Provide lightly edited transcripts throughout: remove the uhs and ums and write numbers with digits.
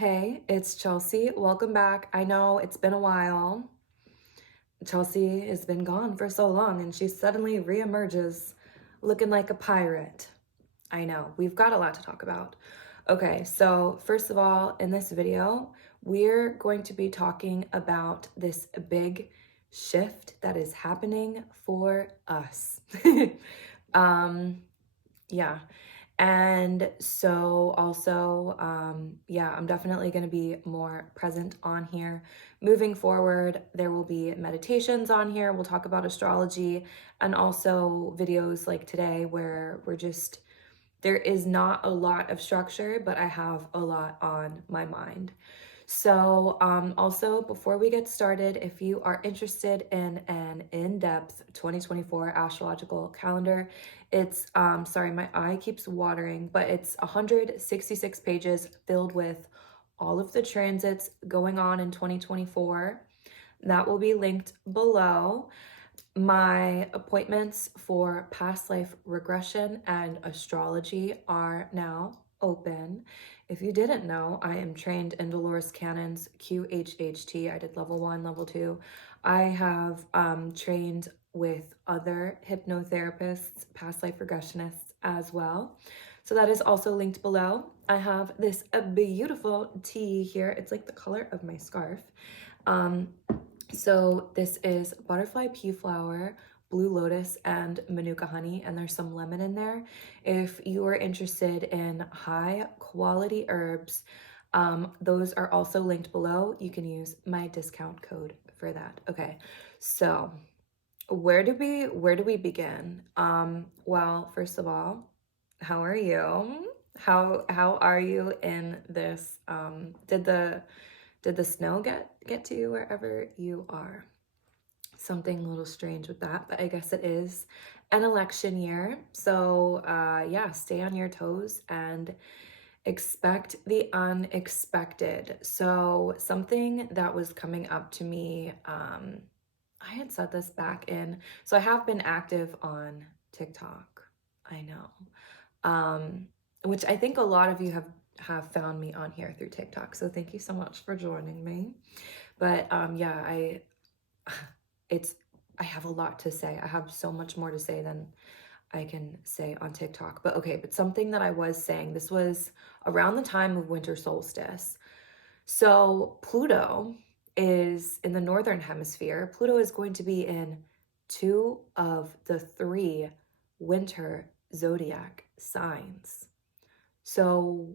Hey, it's Chelsea. Welcome back. I know it's been a while. Chelsea has been gone for so long and she suddenly reemerges looking like a pirate. I know, we've got a lot to talk about. Okay, so first of all, in this video, we're going to be talking about this big shift that is happening for us. um, yeah. And so also, yeah, I'm definitely going to be more present on here. Moving forward, there will be meditations on here. We'll talk about astrology and also videos like today where there is not a lot of structure, but I have a lot on my mind. So also, before we get started, if you are interested in an in-depth 2024 astrological calendar, it's, sorry, my eye keeps watering, but it's 166 pages filled with all of the transits going on in 2024. That will be linked below. My appointments for past life regression and astrology are now open. If you didn't know, I am trained in Dolores Cannon's QHHT. I did level 1, level 2. I have trained with other hypnotherapists, past life regressionists as well. So that is also linked below. I have this beautiful tea here. It's like the color of my scarf. So this is butterfly pea flower, blue lotus, and manuka honey, and there's some lemon in there. If you are interested in high quality herbs, those are also linked below. You can use my discount code for that. Okay, so where do we begin? Well, first of all, how are you? How are you in this? Did the snow get to you wherever you are? Something a little strange with that, but I guess it is an election year. So yeah, stay on your toes and expect the unexpected. So something that was coming up to me, I had said this back in, so I have been active on TikTok. I know. Which I think a lot of you have found me on here through TikTok. So thank you so much for joining me. But yeah, I have a lot to say. I have so much more to say than I can say on TikTok. But okay, but something that I was saying, this was around the time of winter solstice. So Pluto is in the northern hemisphere. Pluto is going to be in 2 of the 3 winter zodiac signs. So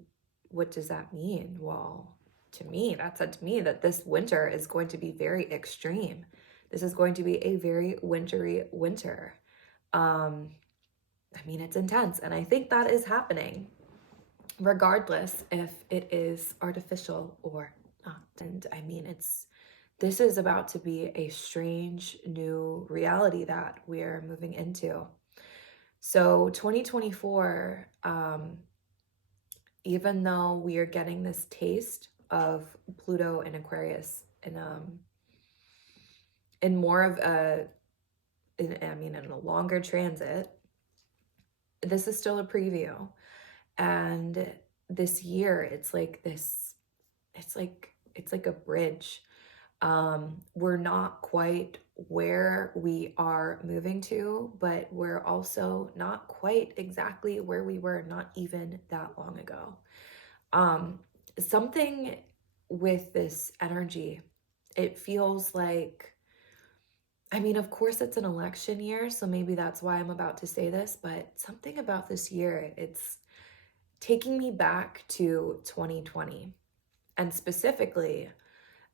what does that mean? Well, to me, that said to me that this winter is going to be very extreme. This is going to be a very wintry winter. I mean, it's intense, and I think that is happening regardless if it is artificial or not. And I mean, this is about to be a strange new reality that we're moving into. So 2024, even though we are getting this taste of Pluto and Aquarius in more of in a longer transit, this is still a preview. And this year, it's like a bridge. We're not quite where we are moving to, but we're also not quite exactly where we were not even that long ago. Something with this energy, it feels like, I mean, of course it's an election year, so maybe that's why I'm about to say this, but something about this year, it's taking me back to 2020. And specifically,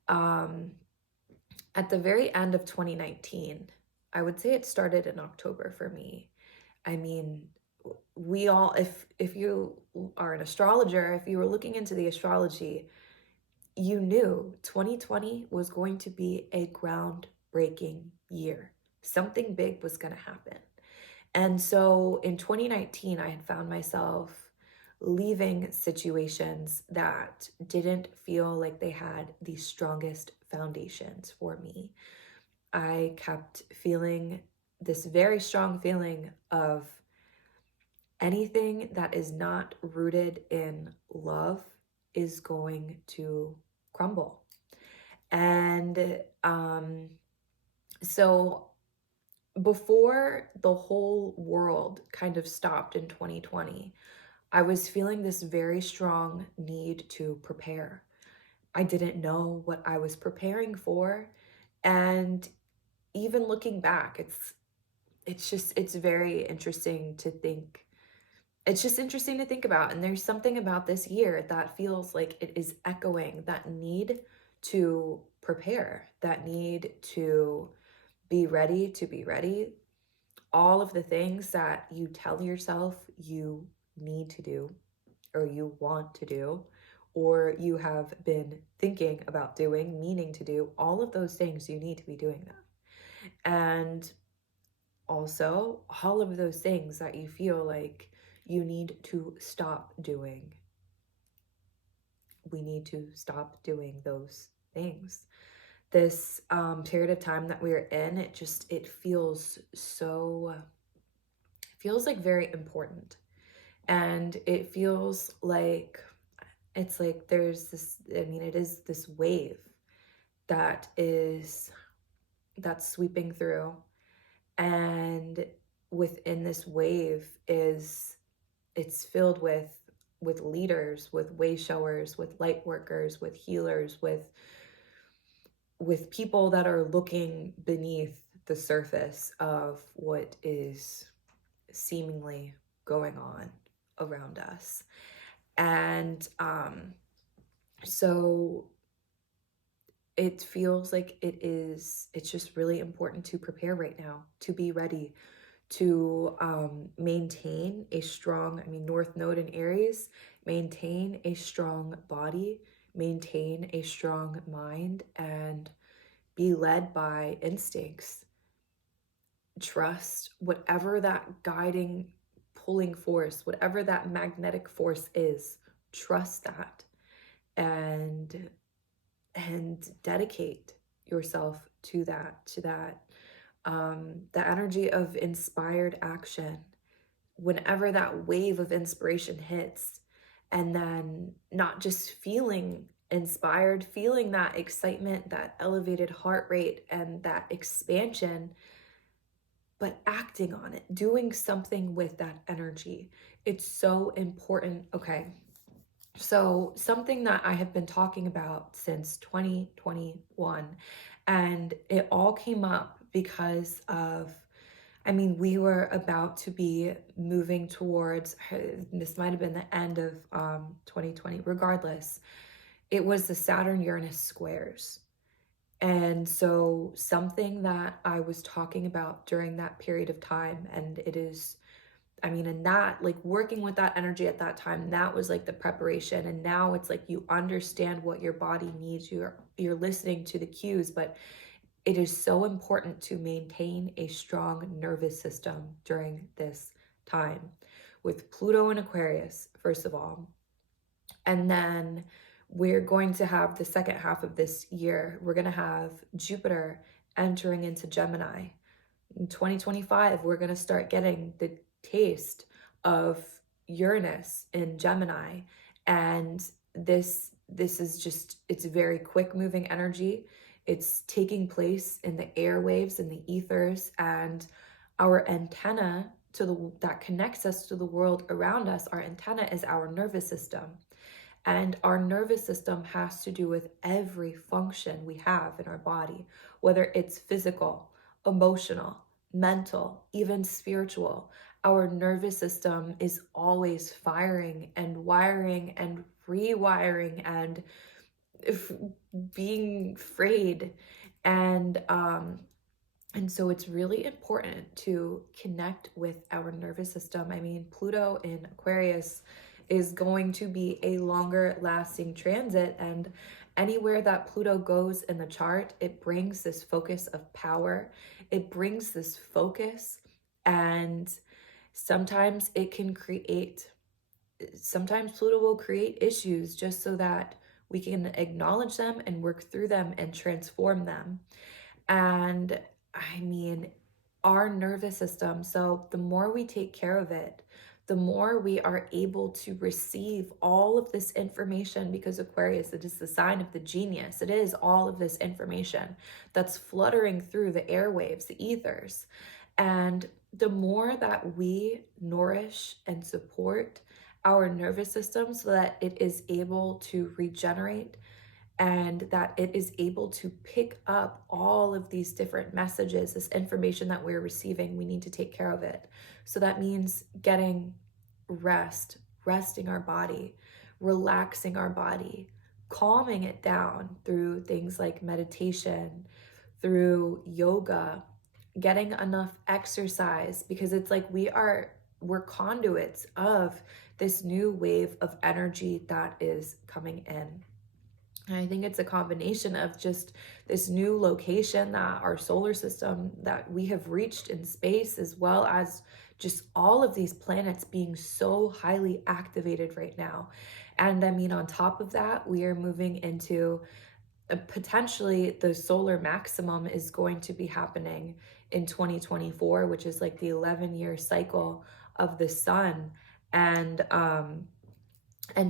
at the very end of 2019, I would say it started in October for me. I mean, we all, if you are an astrologer, if you were looking into the astrology, you knew 2020 was going to be a groundbreaking year. Something big was going to happen. And so in 2019, I had found myself leaving situations that didn't feel like they had the strongest foundations for me. I kept feeling this very strong feeling of anything that is not rooted in love is going to crumble. And so before the whole world kind of stopped in 2020, I was feeling this very strong need to prepare. I didn't know what I was preparing for. And even looking back, it's very interesting to think. It's just interesting to think about. And there's something about this year that feels like it is echoing that need to prepare, that need to be ready, all of the things that you tell yourself you need to do or you want to do or you have been thinking about doing, meaning to do, all of those things, you need to be doing them. And also all of those things that you feel like you need to stop doing. We need to stop doing those things. This period of time that we're in, it feels like very important. And it feels like it's like there's this, it is this wave that's sweeping through. And within this wave it's filled with leaders, with way showers, with light workers, with healers, with people that are looking beneath the surface of what is seemingly going on around us. And so it feels like it's just really important to prepare right now, to be ready, to maintain a strong, North Node in Aries, maintain a strong body, maintain a strong mind, and be led by instincts. Trust whatever that guiding, pulling force, whatever that magnetic force is, trust that and dedicate yourself to that, the energy of inspired action. Whenever that wave of inspiration hits, and then not just feeling inspired, feeling that excitement, that elevated heart rate, and that expansion, but acting on it, doing something with that energy. It's so important. Okay. So something that I have been talking about since 2021, and it all came up because of, we were about to be moving towards, this might have been the end of 2020, regardless, it was the Saturn-Uranus squares. And so something that I was talking about during that period of time, and it is, and that, like, working with that energy at that time, that was like the preparation. And now it's like you understand what your body needs. You're listening to the cues, but it is so important to maintain a strong nervous system during this time with Pluto and Aquarius, first of all. And then we're going to have the second half of this year, we're going to have Jupiter entering into Gemini. In 2025, we're going to start getting the taste of Uranus in Gemini. And this is just, it's very quick moving energy. It's taking place in the airwaves and the ethers, and our antenna that connects us to the world around us, our antenna is our nervous system. And our nervous system has to do with every function we have in our body, whether it's physical, emotional, mental, even spiritual. Our nervous system is always firing and wiring and rewiring and being frayed. And so it's really important to connect with our nervous system. Pluto in Aquarius is going to be a longer lasting transit, and anywhere that Pluto goes in the chart, it brings this focus of power. It brings this focus, and sometimes Pluto will create issues just so that we can acknowledge them and work through them and transform them. And our nervous system, so the more we take care of it, the more we are able to receive all of this information, because Aquarius, it is the sign of the genius. It is all of this information that's fluttering through the airwaves, the ethers. And the more that we nourish and support our nervous system so that it is able to regenerate and that it is able to pick up all of these different messages, this information that we're receiving, we need to take care of it. So that means getting rest, resting our body, relaxing our body, calming it down through things like meditation, through yoga, getting enough exercise, because it's like we're conduits of this new wave of energy that is coming in. And I think it's a combination of just this new location that our solar system that we have reached in space, as well as just all of these planets being so highly activated right now. And I mean, on top of that, we are moving into potentially the solar maximum is going to be happening in 2024, which is like the 11-year cycle of the sun. And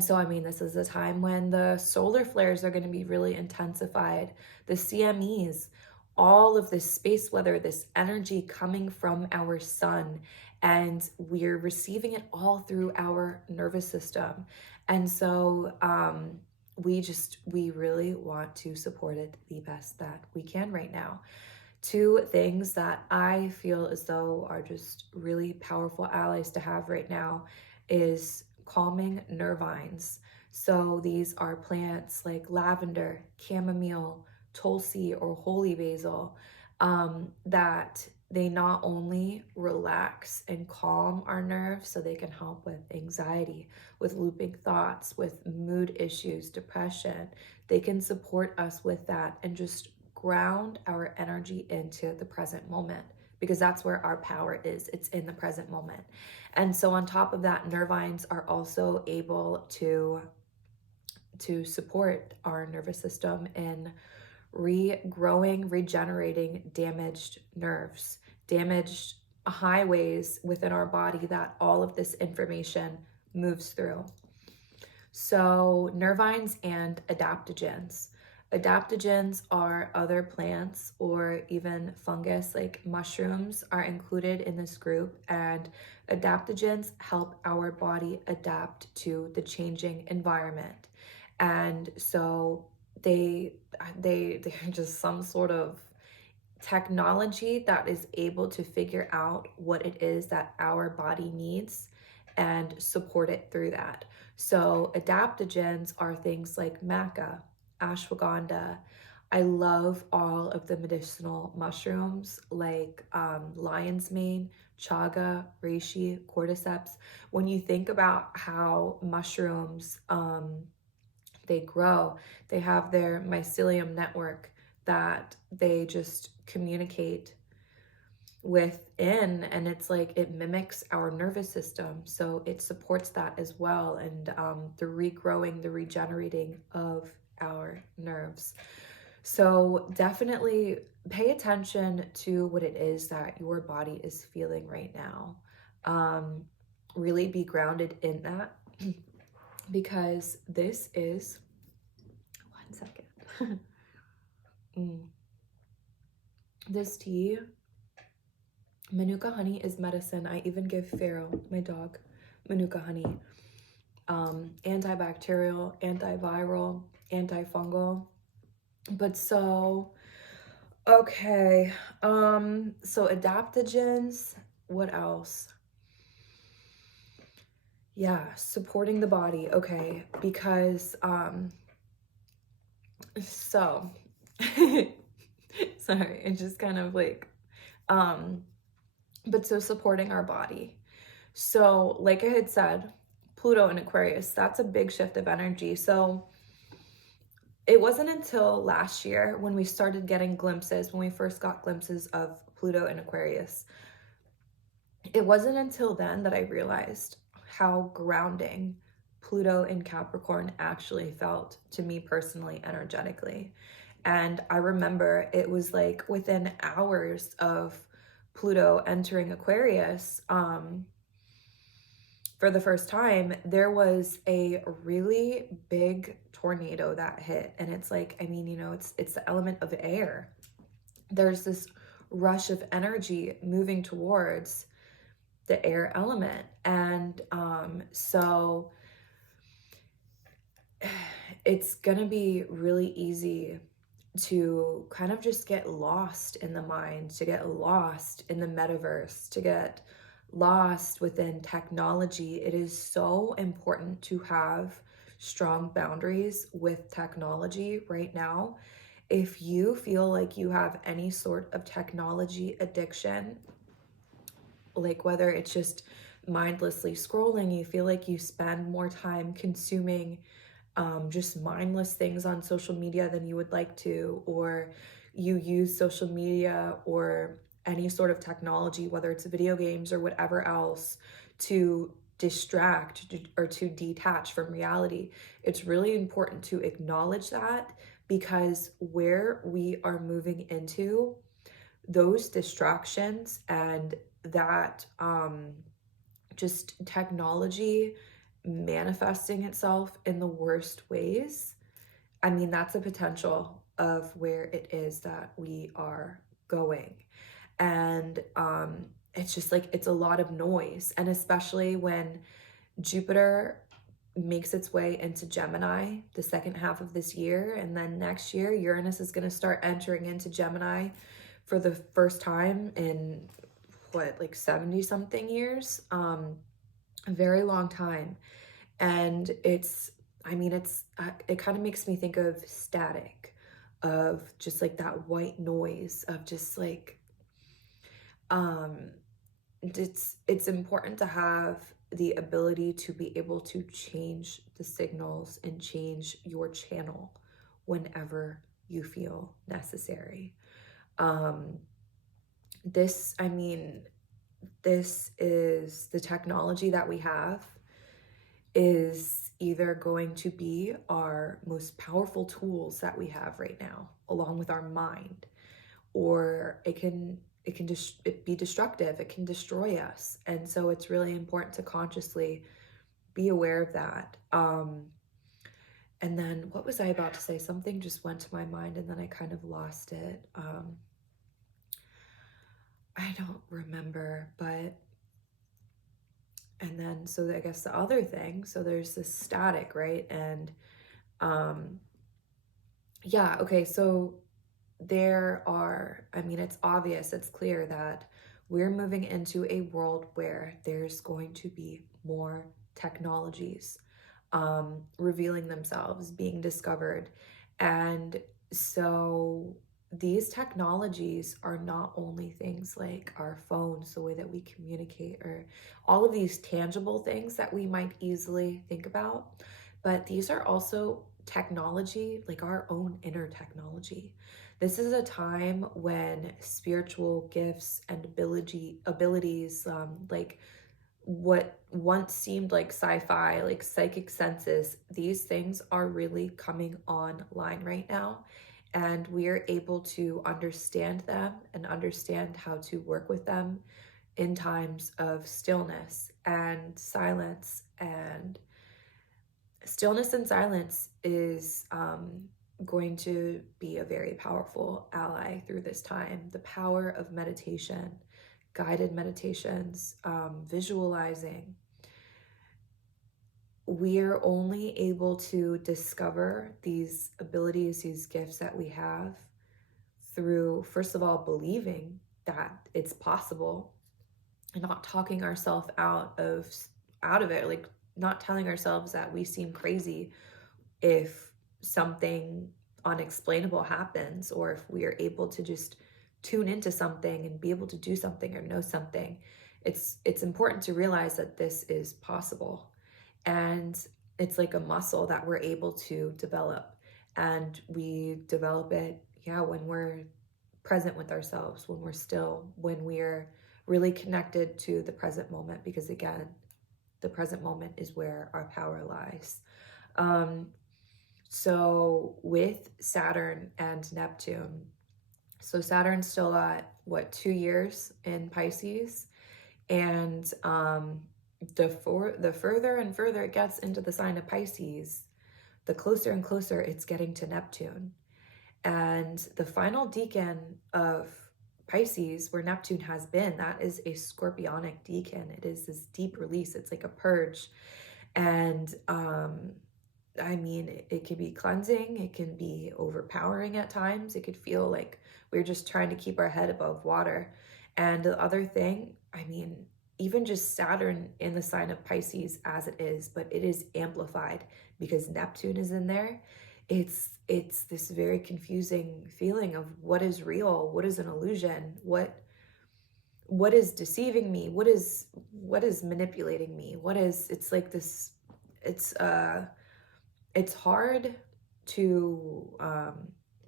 so, I mean, this is a time when the solar flares are going to be really intensified, the CMEs, all of this space weather, this energy coming from our sun, and we're receiving it all through our nervous system. And so we really want to support it the best that we can right now. Two things that I feel as though are just really powerful allies to have right now is calming nervines. So these are plants like lavender, chamomile, tulsi, or holy basil, that they not only relax and calm our nerves so they can help with anxiety, with looping thoughts, with mood issues, depression. They can support us with that and just ground our energy into the present moment, because that's where our power is. It's in the present moment. And so on top of that, nervines are also able to support our nervous system in regrowing, regenerating damaged nerves, damaged highways within our body that all of this information moves through. So nervines and adaptogens. Adaptogens are other plants or even fungus like mushrooms are included in this group, and adaptogens help our body adapt to the changing environment. And so they're just some sort of technology that is able to figure out what it is that our body needs and support it through that. So adaptogens are things like maca, ashwagandha. I love all of the medicinal mushrooms like lion's mane, chaga, reishi, cordyceps. When you think about how mushrooms they grow, they have their mycelium network that they just communicate within, and it's like it mimics our nervous system, so it supports that as well, and the regrowing, the regenerating of our nerves. So definitely pay attention to what it is that your body is feeling right now. Really be grounded in that because this is, one second. This tea, Manuka honey, is medicine. I even give Pharaoh, my dog, Manuka honey. Antibacterial, antiviral, antifungal. But so, okay. So adaptogens, what else? Yeah, supporting the body. Okay, because so sorry, it's just kind of like but so supporting our body. So like I had said, Pluto in Aquarius, that's a big shift of energy. So it wasn't until last year when we started getting glimpses, when we first got glimpses of Pluto in Aquarius, it wasn't until then that I realized how grounding Pluto in Capricorn actually felt to me personally, energetically. And I remember it was like within hours of Pluto entering Aquarius, for the first time, there was a really big tornado that hit. And it's like, I mean, you know, it's the element of air. There's this rush of energy moving towards the air element. And so it's gonna be really easy to kind of just get lost in the mind, to get lost in the metaverse, to get lost within technology. It is so important to have strong boundaries with technology right now. If you feel like you have any sort of technology addiction, like whether it's just mindlessly scrolling, you feel like you spend more time consuming just mindless things on social media than you would like to, or you use social media or any sort of technology, whether it's video games or whatever else, to distract or to detach from reality. It's really important to acknowledge that, because where we are moving into, those distractions and that just technology manifesting itself in the worst ways, I mean, that's a potential of where it is that we are going. And it's just like, it's a lot of noise. And especially when Jupiter makes its way into Gemini the second half of this year, and then next year Uranus is going to start entering into Gemini for the first time in what, like 70 something years, a very long time. And it's, I mean, it kind of makes me think of static, of just like that white noise of just like, it's important to have the ability to be able to change the signals and change your channel whenever you feel necessary. This is the technology that we have is either going to be our most powerful tools that we have right now, along with our mind, or it can just be destructive. It can destroy us. And so it's really important to consciously be aware of that. And then what was I about to say? Something just went to my mind and then I kind of lost it. I don't remember, but, and then, so I guess the other thing, so there's this static, right? And yeah, okay, so there are, I mean, it's obvious, it's clear that we're moving into a world where there's going to be more technologies revealing themselves, being discovered. And so these technologies are not only things like our phones, the way that we communicate, or all of these tangible things that we might easily think about, but these are also technology, like our own inner technology. This is a time when spiritual gifts and abilities, like what once seemed like sci-fi, like psychic senses, these things are really coming online right now. And we are able to understand them and understand how to work with them in times of stillness and silence. And stillness and silence is going to be a very powerful ally through this time. The power of meditation, guided meditations, visualizing. We are only able to discover these abilities, these gifts that we have through, first of all, believing that it's possible and not talking ourselves out of it, like not telling ourselves that we seem crazy if something unexplainable happens, or if we are able to just tune into something and be able to do something or know something. It's important to realize that this is possible, and it's like a muscle that we're able to develop, and we develop it, when we're present with ourselves, when we're still, when we're really connected to the present moment, because again, the present moment is where our power lies. So with Saturn and Neptune, so Saturn's still got, 2 years in Pisces, and the further and further it gets into the sign of Pisces, the closer and closer it's getting to Neptune. And the final decan of Pisces, where Neptune has been, that is a scorpionic decan. It is this deep release. It's like a purge. And I mean, it can be cleansing. It can be overpowering at times. It could feel like we're just trying to keep our head above water. And the other thing, I mean, even just Saturn in the sign of Pisces as it is, but it is amplified because Neptune is in there. It's this very confusing feeling of what is real, what is an illusion, what is deceiving me, what is manipulating me, it's like this, it's hard to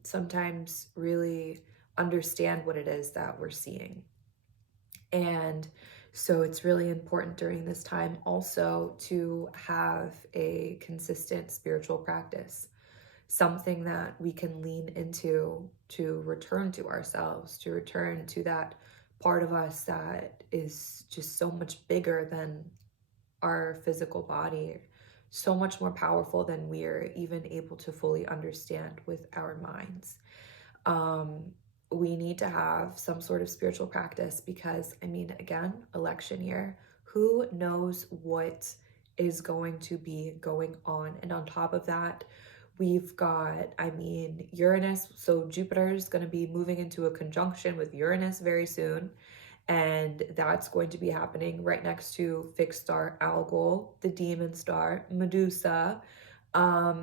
sometimes really understand what it is that we're seeing. And so it's really important during this time also to have a consistent spiritual practice, something that we can lean into to return to ourselves, to return to that part of us that is just so much bigger than our physical body, so much more powerful than we're even able to fully understand with our minds. We need to have some sort of spiritual practice because, I mean, again, election year, who knows what is going to be going on? And on top of that, we've got, I mean, Uranus. So Jupiter is going to be moving into a conjunction with Uranus very soon. And that's going to be happening right next to fixed star Algol, the demon star, Medusa, a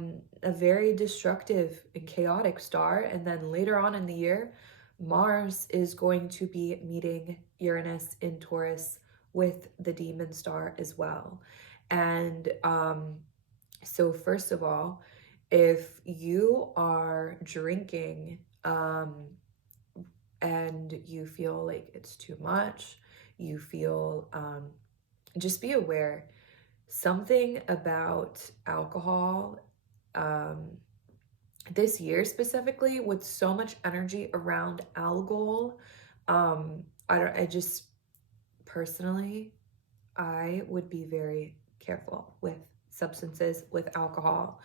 very destructive and chaotic star. And then later on in the year, Mars is going to be meeting Uranus in Taurus with the demon star as well. And so first of all, if you are drinking and you feel like it's too much, you feel, just be aware, something about alcohol this year specifically, with so much energy around Algol, I just personally, I would be very careful with substances, with alcohol,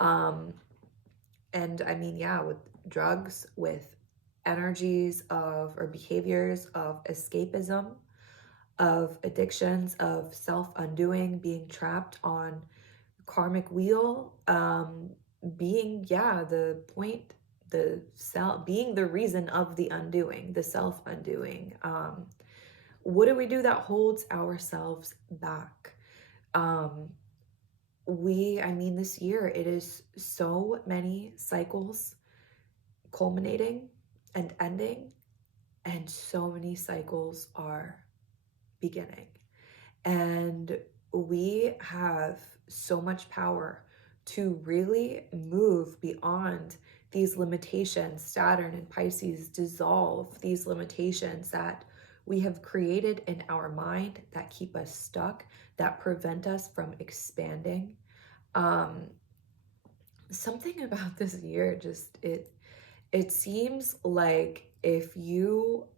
and I mean, yeah, with drugs, with energies of or behaviors of escapism, of addictions, of self-undoing, being trapped on karmic wheel, being, yeah, the point, the self, being the reason of the undoing, the self-undoing. What do we do that holds ourselves back? I mean, this year, it is so many cycles culminating and ending, and so many cycles are beginning. And we have so much power to really move beyond these limitations. Saturn and Pisces dissolve these limitations that we have created in our mind that keep us stuck, that prevent us from expanding. Something about this year, just it seems like if you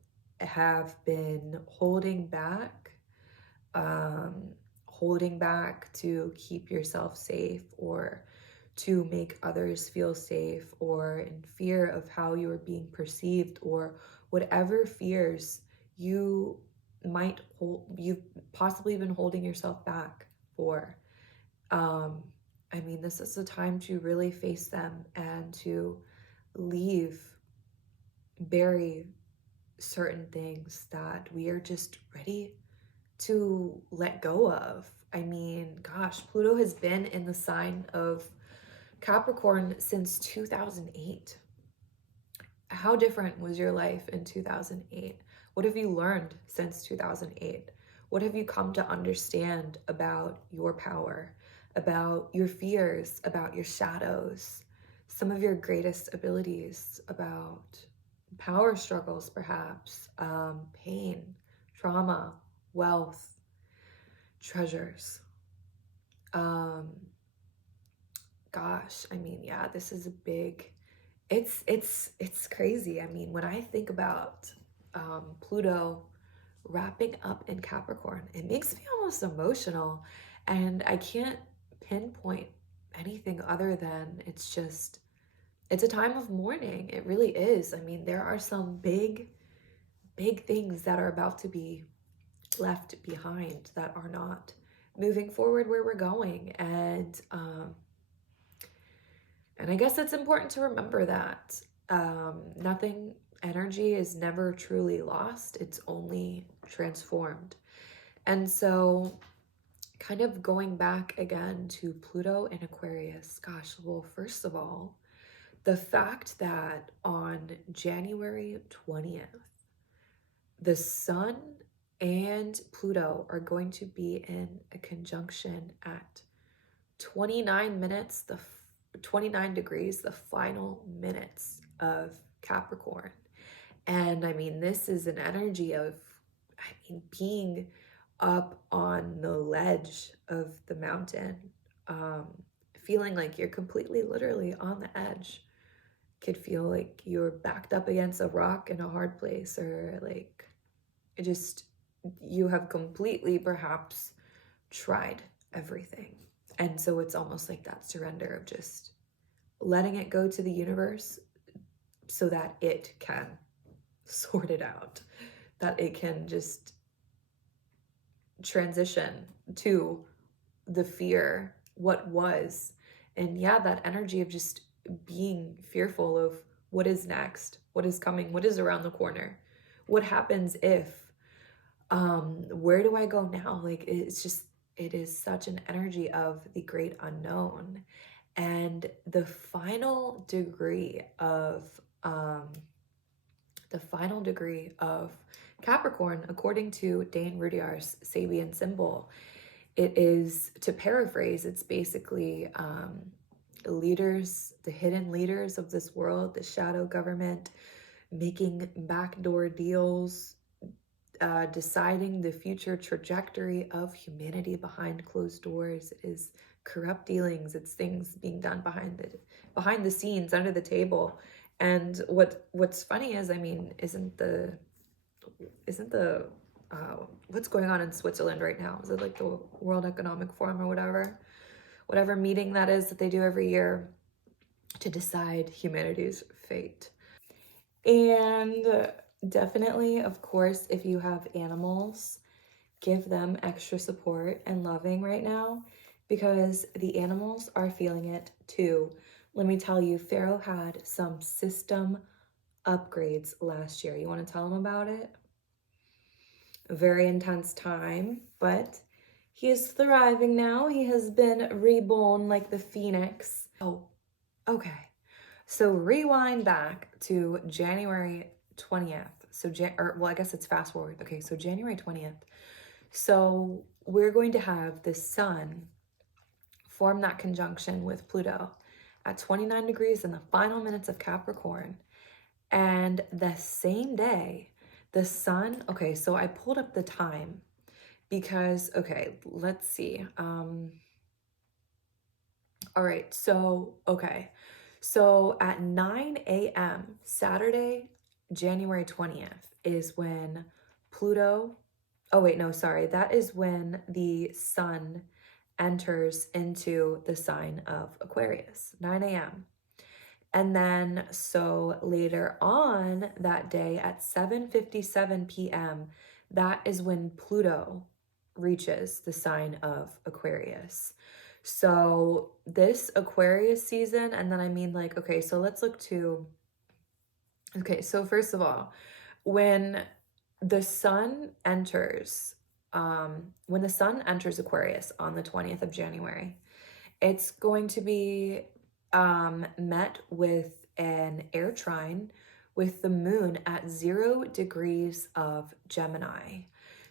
have been holding back to keep yourself safe, or to make others feel safe, or in fear of how you are being perceived, or whatever fears you might hold, you've possibly been holding yourself back for. I mean, this is a time to really face them and to bury certain things that we are just ready to let go of. I mean, gosh, Pluto has been in the sign of Capricorn since 2008. How different was your life in 2008? What have you learned since 2008? What have you come to understand about your power, about your fears, about your shadows, some of your greatest abilities, about power struggles, perhaps, pain, trauma, wealth, treasures? Gosh, I mean, yeah, this is a big, it's crazy. I mean, when I think about Pluto wrapping up in Capricorn. It makes me almost emotional, and I can't pinpoint anything other than it's a time of mourning. It really is. I mean, there are some big things that are about to be left behind that are not moving forward where we're going. And I guess it's important to remember that nothing, energy is never truly lost. It's only transformed. And so kind of going back again to Pluto and Aquarius, gosh, well, first of all, the fact that on January 20th, the Sun and Pluto are going to be in a conjunction at 29 minutes, 29 degrees, the final minutes of Capricorn. And I mean, this is an energy of, being up on the ledge of the mountain, feeling like you're completely, literally on the edge. Could feel like you're backed up against a rock in a hard place, or like you have completely perhaps tried everything. And so it's almost like that surrender of just letting it go to the universe so that it can sort it out, that it can just transition to the fear, what was. And yeah, that energy of just being fearful of what is next, what is coming, what is around the corner, what happens if, where do I go now? Like, it is such an energy of the great unknown. And the final degree of Capricorn, according to Dane Rudyard's Sabian symbol, it is, to paraphrase, it's basically leaders, the hidden leaders of this world, the shadow government, making backdoor deals, deciding the future trajectory of humanity behind closed doors. It is corrupt dealings. It's things being done behind the scenes, under the table. And what's funny is, I mean, isn't the what's going on in Switzerland right now? Is it like the World Economic Forum or whatever meeting that is that they do every year to decide humanity's fate? And definitely, of course, if you have animals, give them extra support and loving right now, because the animals are feeling it too. Let me tell you, Pharaoh had some system upgrades last year. You want to tell him about it? A very intense time, but he is thriving now. He has been reborn like the phoenix. Oh, okay. So rewind back to January 20th. So, I guess it's fast forward. Okay, so January 20th. So we're going to have the Sun form that conjunction with Pluto at 29 degrees in the final minutes of Capricorn. And the same day, the Sun, okay, so I pulled up the time because, okay, let's see. All right, so, okay. So at 9 a.m. Saturday, January 20th is when Pluto, oh wait, no, sorry. That is when the Sun enters into the sign of Aquarius, 9 a.m. And then, so later on that day at 7:57 p.m., that is when Pluto reaches the sign of Aquarius. So this Aquarius season, and then I mean, like, okay, so let's look to, okay, so first of all, when the Sun enters Aquarius on the 20th of January, it's going to be met with an air trine with the moon at 0 degrees of Gemini.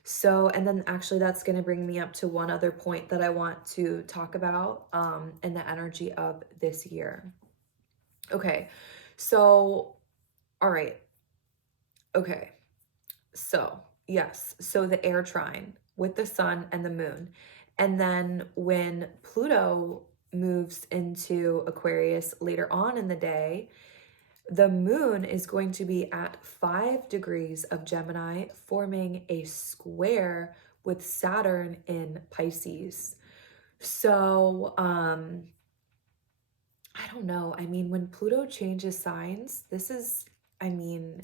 So, and then actually that's going to bring me up to one other point that I want to talk about in the energy of this year. Okay, so, all right. Okay, so yes, so the air trine with the Sun and the moon. And then when Pluto moves into Aquarius later on in the day, The moon is going to be at 5 degrees of Gemini, forming a square with Saturn in Pisces. So, I don't know. I mean, when Pluto changes signs, this is, I mean,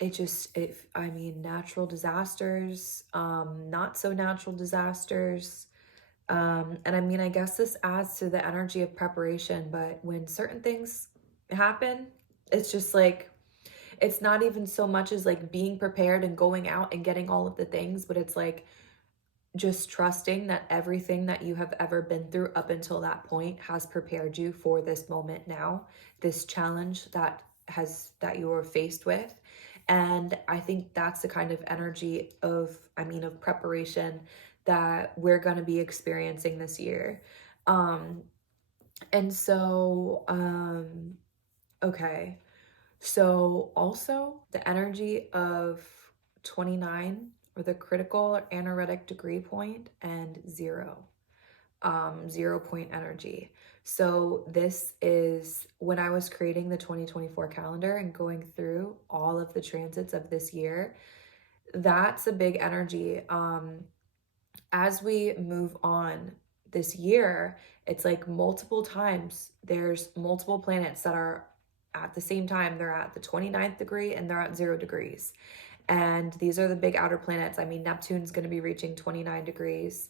I mean, natural disasters, not so natural disasters. And I mean, I guess this adds to the energy of preparation, but when certain things happen, it's just like, it's not even so much as like being prepared and going out and getting all of the things, but it's like just trusting that everything that you have ever been through up until that point has prepared you for this moment now, this challenge that you were faced with. And I think that's the kind of energy of, I mean, of preparation that we're going to be experiencing this year. And so, okay. So also the energy of 29, or the critical or anaretic degree point, and 0, 0 point energy. So this is when I was creating the 2024 calendar and going through all of the transits of this year. That's a big energy. As we move on this year, it's like multiple times there's multiple planets that are at the same time. They're at the 29th degree and they're at 0 degrees. And these are the big outer planets. I mean, Neptune's going to be reaching 29 degrees.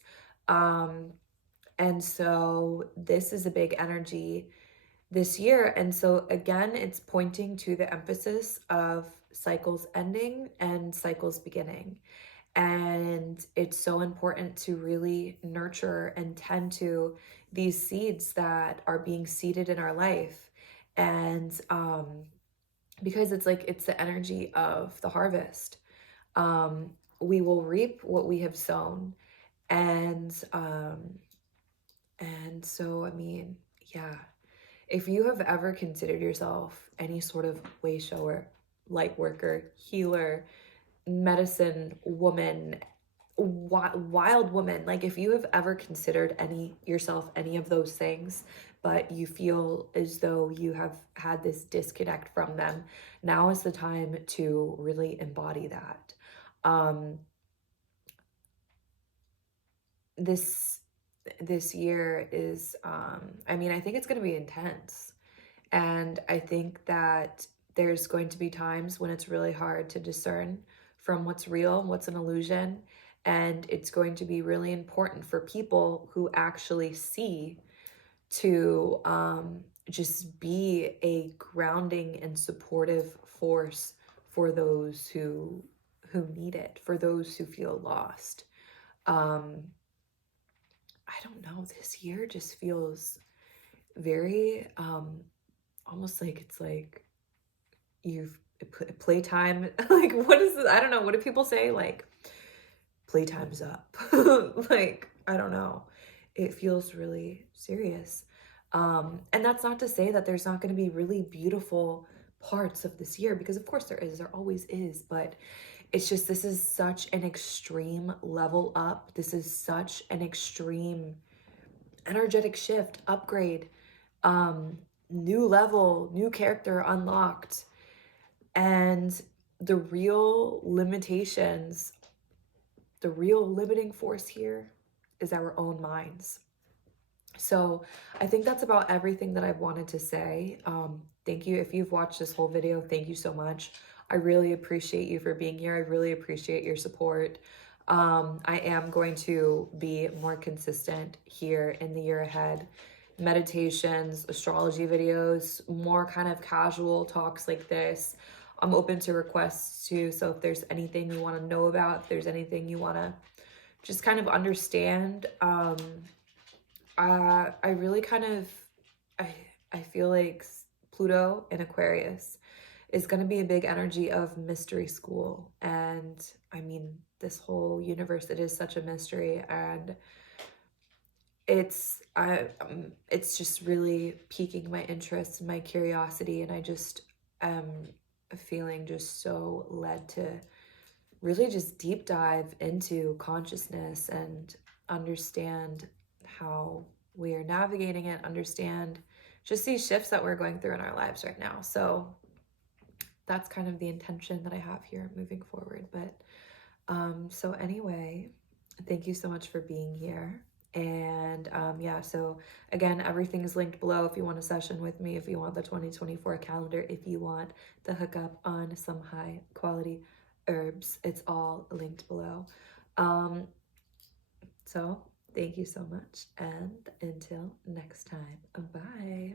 And so this is a big energy this year. And so again, it's pointing to the emphasis of cycles ending and cycles beginning. And it's so important to really nurture and tend to these seeds that are being seeded in our life. And because it's like, it's the energy of the harvest. We will reap what we have sown. And so, I mean, yeah, if you have ever considered yourself any sort of way shower, light worker, healer, medicine woman, wild woman, like if you have ever considered yourself any of those things, but you feel as though you have had this disconnect from them, now is the time to really embody that. This year is, I mean, I think it's going to be intense. And I think that there's going to be times when it's really hard to discern from what's real, what's an illusion. And it's going to be really important for people who actually see to just be a grounding and supportive force for those who need it, for those who feel lost. I don't know, this year just feels very almost like it's like you've put playtime. Like, what is this? I don't know, what do people say? Like, playtime's up. Like, I don't know, it feels really serious. And that's not to say that there's not going to be really beautiful parts of this year, because of course there always is, but it's just, this is such an extreme level up. This is such an extreme energetic shift, upgrade, new level, new character unlocked. And the real limitations, the real limiting force here is our own minds. So I think that's about everything that I've wanted to say. Thank you. If you've watched this whole video, thank you so much. I really appreciate you for being here. I really appreciate your support. I am going to be more consistent here in the year ahead. Meditations, astrology videos, more kind of casual talks like this. I'm open to requests too. So if there's anything you want to know about, if there's anything you want to just kind of understand, I really kind of, I feel like Pluto in Aquarius is going to be a big energy of mystery school. And I mean, this whole universe, it is such a mystery, and it's just really piquing my interest and my curiosity. And I just am feeling just so led to really just deep dive into consciousness and understand how we are navigating it, understand just these shifts that we're going through in our lives right now. So that's kind of the intention that I have here moving forward. But so anyway, thank you so much for being here. And yeah, so again, everything is linked below if you want a session with me, if you want the 2024 calendar, if you want the hookup on some high quality herbs, it's all linked below. So thank you so much, and until next time, bye.